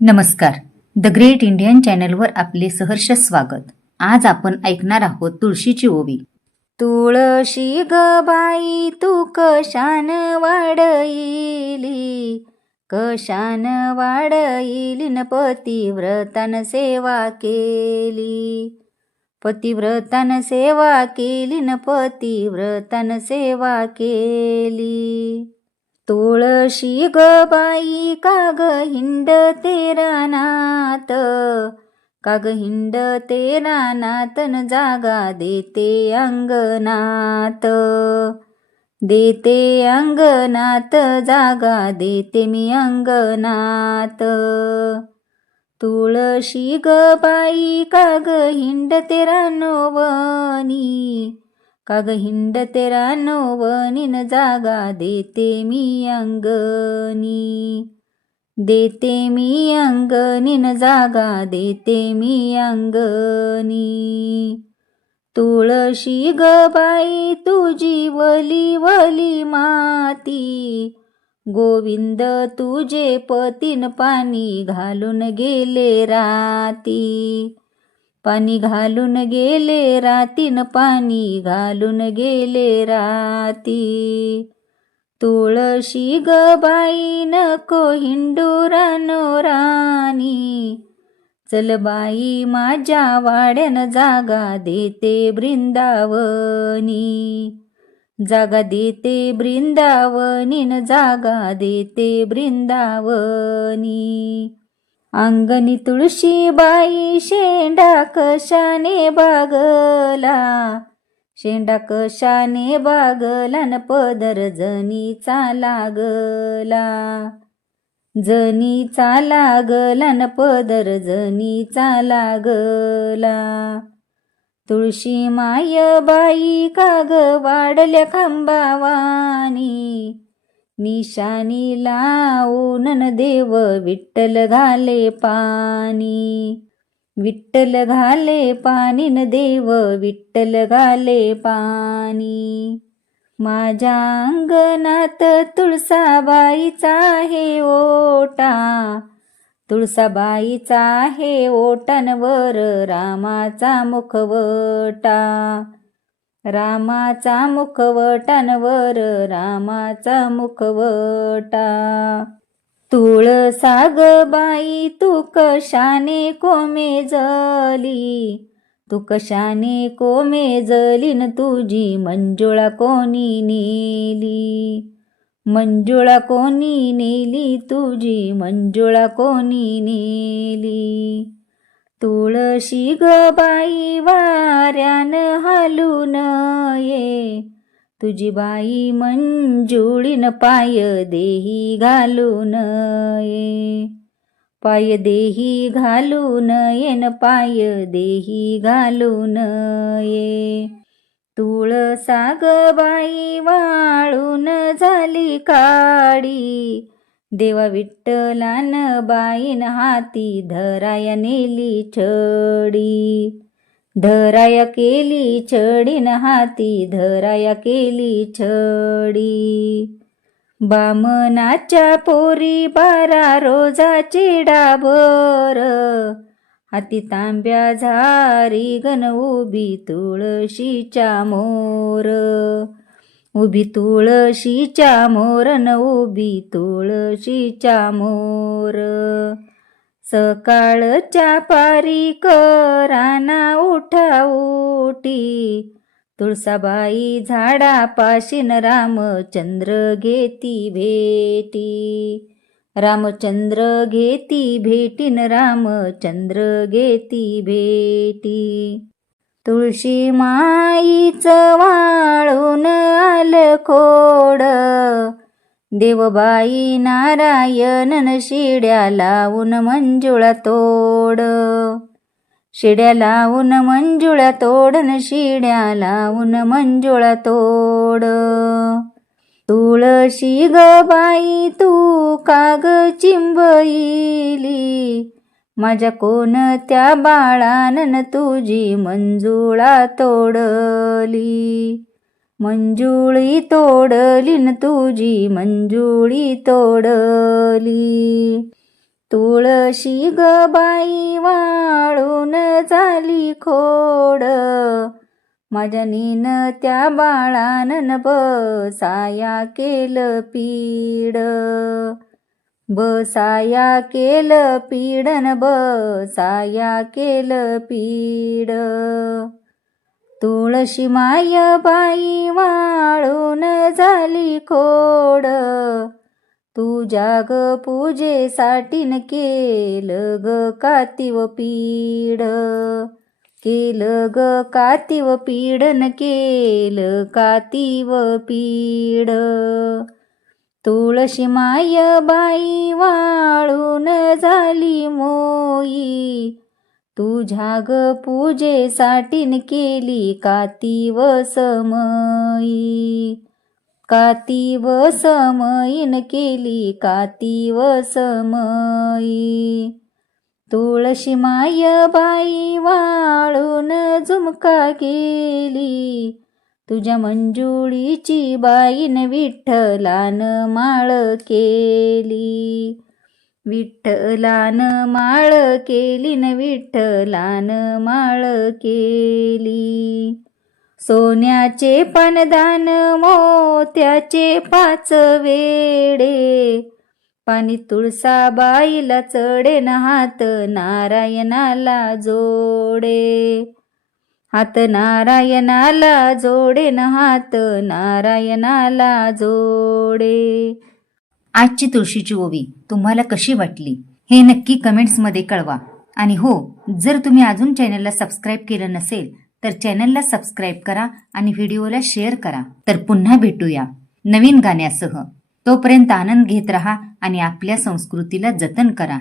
नमस्कार. The great Indian चॅनलवर आपले सहर्ष स्वागत. आज आपण ऐकणार आहोत तुळशीची ओवी. तुळशी ग बाई तू कशान वाढईली कशान वाढईली न पतिव्रतान सेवा केली? पतिव्रतान सेवा केली न पतिव्रतान सेवा केली? तुळशी ग बाई काग हिंड तेरा नात काग हिंड तेरा नातन जागा देते अंगनात देते अंगनात जागा देते मी अंगनात तुळशी ग बाई काग हिंड तेरा नोवनी काग हिंड तेरा नोवनीन जागा देते मी अंगनी देते मी अंगनीन जागा देते मी अंगनी तुळशी ग बाई तुझी वली वली माती. गोविंद तुझे पतीन पाणी घालून गेले राती. पाणी घालून गेले रातीन पाणी घालून गेले राती. तुळशी ग बाई नको हिंडुरा राणी. चल बाई माझ्या वाड्यान जागा देते बृंदावनी. जागा देते बृंदावनीन जागा देते बृंदावनी. अंगणी तुळशी बाई शेंडा कशाने बागला? शेंडा कशाने बागला न पदर जनीचा लागला? जनीचा लागला न पदर जनीचा लागला? तुळशी माय बाई काग वाढल्या खांबावानी. निशानी लावून न देव विठ्ठल घाले पाणी. विठ्ठल घाले पाणी न देव विठ्ठल घाले पाणी. माझ्या अंगणात तुळसाबाईचा आहे ओटा. तुळसाबाईचा आहे ओटांवर रामाचा मुखवटा. रामाचा मुखवटांवर रामाचा मुखवटा. तुळसा बाई तू कशाने कोमेजली तू कशाने कोमेजलीन तुझी? मंजुळा कोणी नेली? मंजुळा कोणी नेली तुझी? मंजुळा कोणी नेली? तुळशी ग बाई वाऱ्यान हालून ये. तुझी बाई मंजुळीन पाय देही घालून ये. पाय देही घालून येन पाय देही घालून ये. तुळसाग बाई वाळून झाली काडी. देवा विठ्ठलान बाईन हाती धराया नेली छडी. धराया केली छडीन हाती धराया केली छडी. बामनाच्या पोरी बारा रोजाचे डाबर. हाती तांब्या झारी गण उभी तुळशीच्या मोर. उभी तुळशीच्या मोरन उभी तुळशीच्या मोर. सकाळच्या पारी कराना उठा उठी तुळसाबाई झाडा पाशीन रामचंद्र घेती भेटी. रामचंद्र घेती भेटीन रामचंद्र घेती भेटी. तुळशी माईच वाळून आलं खोड. देवबाई नारायणन शिड्या लावून मंजुळा तोड. शिड्या लावून मंजुळा तोडन शिड्या लावून मंजुळा तोड. तुळशी ग बाई तू काग चिंबईली. माझ्या कोणत्या बाळानन तुझी मंजुळा तोडली? मंजुळी तोडली न तुझी मंजुळी तोडली. तुळशी ग बाई वाळून झाली खोड. माझ्या नीन त्या बाळानन बसाया केलं पीड. बसाया केलं पीडन बसाया केलं पीड. तुळशी माय बाई वाळून झाली खोड. तुझ्या ग पूजेसाठीन केलं ग कातीव पीड. केलं ग कातीव पीडन केलं कातीव पीड. तुळशी माय बाई वाळून झाली मोई. तुझ्या ग पूजेसाठीन केली कातीव समई. व समईन केली कातीव समई. तुळशी माय बाई वाळून झुमका केली. तुझ्या मंजुळीची बाईन विठ्ठलान माळ केली. विठ्ठलान माळ केली न विठ्ठलान माळ केली. सोन्याचे पानदान मोत्याचे पाच वेडे. पाणी तुळसाबाईला चढेन हात नारायणाला जोडे. हात नारायणाला जोडेन हात नारायणाला जोडे. आजची तुळशीची ओवी तुम्हाला कशी वाटली हे नक्की कमेंट्समध्ये कळवा. आणि हो जर तुम्ही अजून चॅनलला सबस्क्राईब केलं नसेल तर चॅनलला सबस्क्राईब करा आणि व्हिडिओला शेअर करा. तर पुन्हा भेटूया नवीन गाण्यासह. तोपर्यंत आनंद घेत रहा आणि आपल्या संस्कृतीला जतन करा.